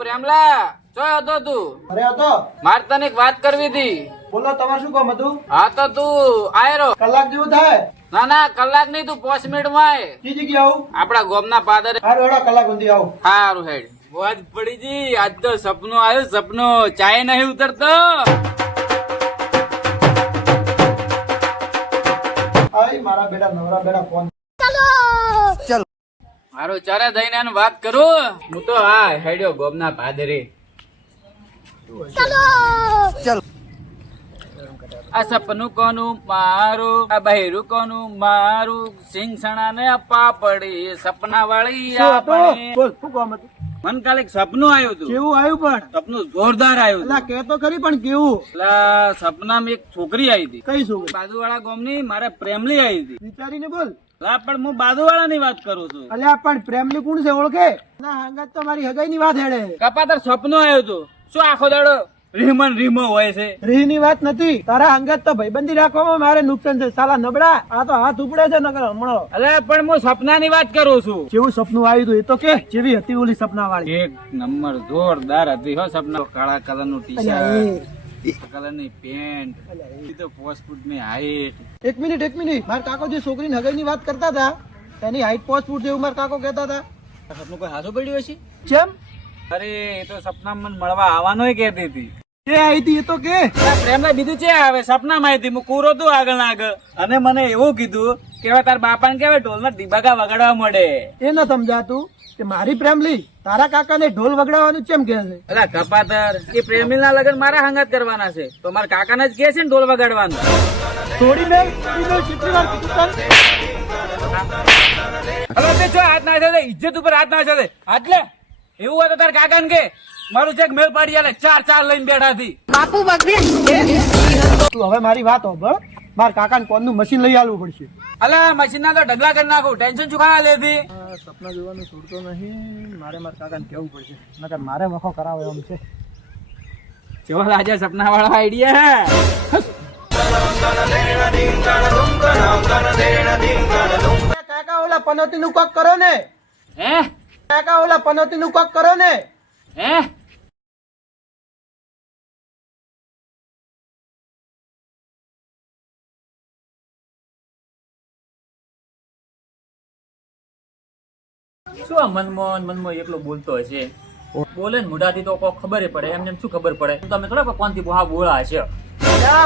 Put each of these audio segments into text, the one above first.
પ્રેમલા ચોય હતો તું? અરે હતો. મારે તને એક વાત કરવી હતી. બોલો તમારે શું કામ હતું? હા તો તું આયરો. કલાક જેવું થાય. ના ના કલાક નહીં, તું 5 મિનિટ માં આય. કી જગ્યા આવું? આપડા ગોમના પાદરે. હારું હેડો કલાક ઊંધી આવું. હારું હેડ. વાત પડી જી, આજ તો સપનું આવ્યું. સપનું ચાય નહીં ઉતરતો. આઈ મારા બેટા નવરા બેટા ફોન. હારું ચારે જઈને એને વાત કરું. હું તો હા હેડ્યો ગોમના પાદરે. આ સપનું કોનું મારું, આ બહેરું કોનું મારું, સિંગ સણા ને પાપડી સપના વાળી આપણી. બોલ શું કામ હતું? મન કાલે એક સપનું આવ્યું હતું. કેવું આવ્યું પણ? સપનું જોરદાર આવ્યું હતું. અલા કે તો ખરી પણ કેવું? એટલે સપનામાં એક છોકરી આવી હતી. કઈ છોકરી? બાજુવાળા ગામની મારે પ્રેમલી આવી હતી. વિચારીને બોલ. લા પણ હું બાજુવાળા ની વાત કરું છું. અલ્યા પણ પ્રેમલી કોણ છે ઓળખે? ના હંગત તો મારી હગાઈ ની વાત હેડે. કપાતર સપનું આવ્યું હતું. શું આખો દાડો રીમન રીમો હોય છે? રીહ ની વાત નથી. તારા હંગત તો ભાઈબંધી રાખવામાં મારે નુકસાન છે. સાલા નબળા આ તો હાથ ઉપડે છે નકર હમણો. અરે પણ હું સપના ની વાત કરું છું. કેવું સપનું આવ્યું હતું એ તો કે? જેવી હતી ઓલી સપના વાળી? એક નંબર જોરદાર હતી હો સપના. કાળા કલર નું ટી શર્ટ, કલર ની પેન્ટ, તો 5 ફૂટ ની હાઈટ. એક મિનિટ મારા કાકો જે છોકરીની હગાઈ ની વાત કરતા હતા તેની હાઈટ 5 ફૂટ જેવું મારા કાકો કહેતા હતા. સપનું કોઈ હાથો પડ્યું હશે? જેમ અરે એ તો સપના મને મળવા આવવાનો કહેતી હતી. એ આવી હતી એ તો કે પ્રેમ બીજું છે આવે સપના માં હતી. હું કૂરો તું આગળ આગળ અને મને એવું કીધું કે હવે તાર બાપા ને કેવાય ઢોલ ના ડીબાકા વગાડવા મળે. એ ન સમજાતું કે મારી પ્રેમલી તારા કાકા ને ઢોલ વગડાવવાનું કેમ કે છે? અલા કપાતર એ પ્રેમી ના લગન મારા હંગાત કરવાના છે તો મારા કાકા ને જ કે છે ને ઢોલ વગાડવાનું. થોડી મેલ કેટલી વાર કીધું તને? હલો તે જો હાથ ના છે ઇજ્જત ઉપર હાથ ના છે એટલે એવું હોય તો તાર કાકા ને કે મારું ચેક મેલ પાડી આલે. 4 લઈને બેઠા હતી. બાપુ બગડી તું હવે મારી વાત હોભળ. મારા કાકા ને કોન નું મશીન લઈ આવવું પડશે. અલા મશીન ના તો ઢગલા કરી નાખું. ટેન્શન શું ખાવા લેતી? સપના જોવાનું છોડતો નહીં. મારે મારા કાકા ને કેવું પડશે નકર મારે વખો કરાવે એમ છે. જો આજે સપના વાળા આઈડિયા. કાકા ઓલા પનોતી નું કોક કરો ને. હે કાકા ઓલા પનોતી નું કોક કરો ને. હે શું મનમાં એટલો બોલતો હશે? બોલે ને મોઢાથી તો કોઈ ખબર પડે. એમને શું ખબર પડે? તમે થોડા કોનથી બહા બોળા હશે.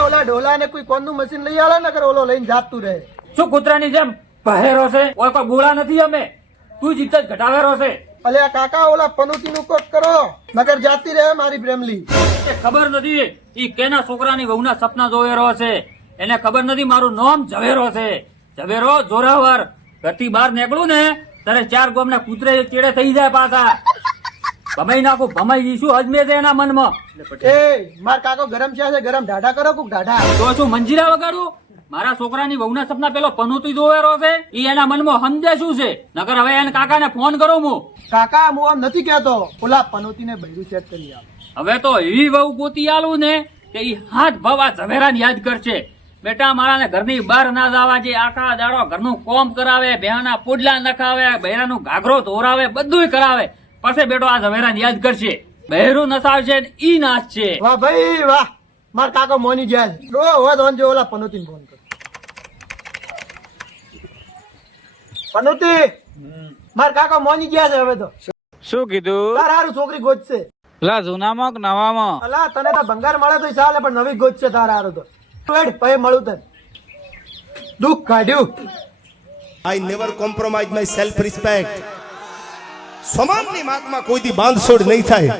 ઓલા ઢોલા ને કોઈ કોન નું મશીન લઈ આલે નકર ઓલો લઈને જાતું રહે. શું કૂતરાની જેમ પહેરો છે? કોઈ બોળા નથી અમે. તું જીત જ ઘટાવેરો છે. અલે આ કાકા ઓલા પનોતી નું કોક કરો નકર જાતી રહે મારી પ્રેમલી. ખબર નથી ઈ કેના છોકરાની વહુના સપના જોવેરો છે. એને ખબર નથી મારું નામ ઝવેરો છે. ઝવેરો જોરાવર. ઘરથી બહાર નીકળું ને તારે 4 ગામના કૂતરે ચેડે થઈ જાય પાછા. ભમાઈ નાખું. ભમાઈ શું અજમે છે એના મનમાં. એ માર કાકો ગરમ છે ગરમ ઢાઢા કરો કુક ઢાઢા. તો શું મંજીરા વગાડું? મારા છોકરાની વહુના સપના પેલો પનોતી જોવેરો છે. ઈ એના મનમાં સમજે શું છે? નકર હવે એને કાકાને ફોન કરું હું. કાકા હું આમ નથી કેતો. ઓલા પનોતી ને બૈરું સેટ કરી આપ. હવે તો એવી વહુ ગોતી આલું ને કે ઈ હાથ ભવા ઝવેરાને યાદ કરશે. બેટા મારા ને ઘરની બહાર ના જવા જે આખા દાડો ઘરનું કોમ કરાવે, બેહાના પોડલા નખાવે, બહેરાનું ઘાઘરો ધોરાવે, બધું કરાવે. પછી બેટો આ ઝવેરાને યાદ કરશે. બહેરું નસાવશે ને ઈ નાચશે. વાહ ભાઈ વાહ. માર કાકો મોની જાય. હોય તો જો ઓલા પનોતી ને ફોન કર. પનોતી માર કાકો મોની ગયા છે હવે તો. શું કીધું? તાર હારું છોકરી ગોતશે. લા જૂનામાં કે નવામાં? અલા તને તો ભંગાર મળે તો ચાલે પણ નવી ગોતશે તાર હારું તો. પૈ મળું તને દુઃખ કાઢ્યું. I never compromise my self respect. સમાનની માગમાં કોઈ દી બાંધછોડ નહીં થાય.